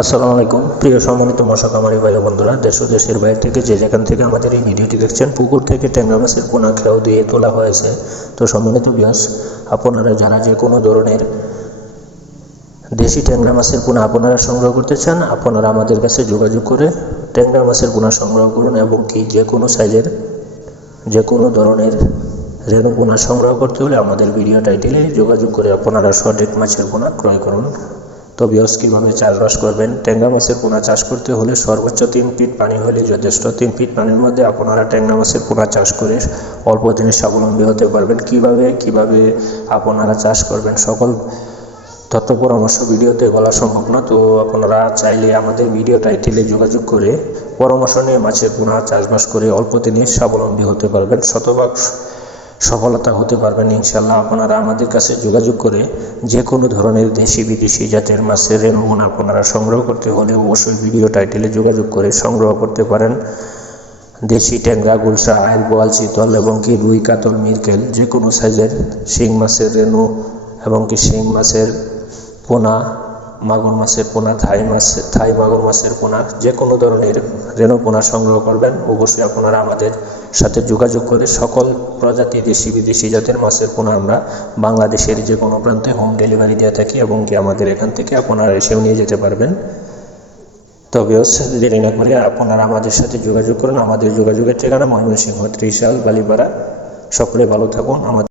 আসসালামু আলাইকুম। প্রিয় সম্মানিত মশা কামারি ভাই বন্ধুরা, দেশ ও দেশের বাইরে থেকে যে যেখান থেকে আমাদের এই ভিডিওটি দেখছেন, পুকুর থেকে ট্যাংরা মাছের পোনা খেয়াও দিয়ে তোলা হয়েছে। তো সম্মানিত বিয়াস আপনারা যারা যে কোনো ধরনের দেশি ট্যাংরা মাছের পোনা আপনারা সংগ্রহ করতে চান, আপনারা আমাদের কাছে যোগাযোগ করে ট্যাংরা মাছের পোনা সংগ্রহ করুন এবং কি যে কোনো সাইজের, যে কোনো ধরনের রেণু পোনা সংগ্রহ করতে হলে আমাদের ভিডিও টাইটেলে যোগাযোগ করে আপনারা সঠিক মাছের পোনা ক্রয় করুন। তো বিয়স কীভাবে চাষবাস করবেন? ট্যাংরা মাছের পোনা চাষ করতে হলে সর্বোচ্চ তিন ফিট পানি হলে যথেষ্ট। তিন ফিট পানির মধ্যে আপনারা ট্যাংরা মাছের পোনা চাষ করে অল্প দিনে স্বাবলম্বী হতে পারবেন। কীভাবে কীভাবে আপনারা চাষ করবেন? সকল তথ্য, পরামর্শ ভিডিওতে বলা সম্ভব না। তো আপনারা চাইলে আমাদের ভিডিও টাইটেলে যোগাযোগ করে পরামর্শ নিয়ে মাছের পোনা চাষবাস করে অল্প দিনে স্বাবলম্বী হতে পারবেন। শতভাগ সফলতা হতে পারবেন ইনশাল্লাহ আপনারা আমাদের কাছে যোগাযোগ করে যে কোনো ধরনের দেশি বিদেশি জাতের মাছের রেণুগুণ আপনারা সংগ্রহ করতে হলে অবশ্যই ভিডিও টাইটেলে যোগাযোগ করে সংগ্রহ করতে পারেন। দেশি ট্যাংরা, গুলশা, আইল বোয়াল, চিতল এবং কি রুই, কাতল, মিরকেল, যে কোনো সাইজের শিং মাছের রেণু এবং কি শিং মাছের পোনা মাগুর মাছের পোনা, থাই মাছ, থাই মাগুর মাছের পোনা, যে কোনো ধরনের রেণু পোনা সংগ্রহ করবেন। অবশ্যই আপনারা আমাদের সাথে যোগাযোগ করে সকল প্রজাতি দেশি বিদেশি জাতের মাছের পোনা আমরা বাংলাদেশের যে কোনো প্রান্তে হোম ডেলিভারি দিয়ে থাকি এবং কি আমাদের এখান থেকে আপনারা এসেও নিয়ে যেতে পারবেন। তবে দেরি না করে আপনারা আমাদের সাথে যোগাযোগ করুন। আমাদের যোগাযোগের ঠিকানা ময়মনসিংহ ত্রিশাল বালিপাড়া। সকলে ভালো থাকুন। আমাদের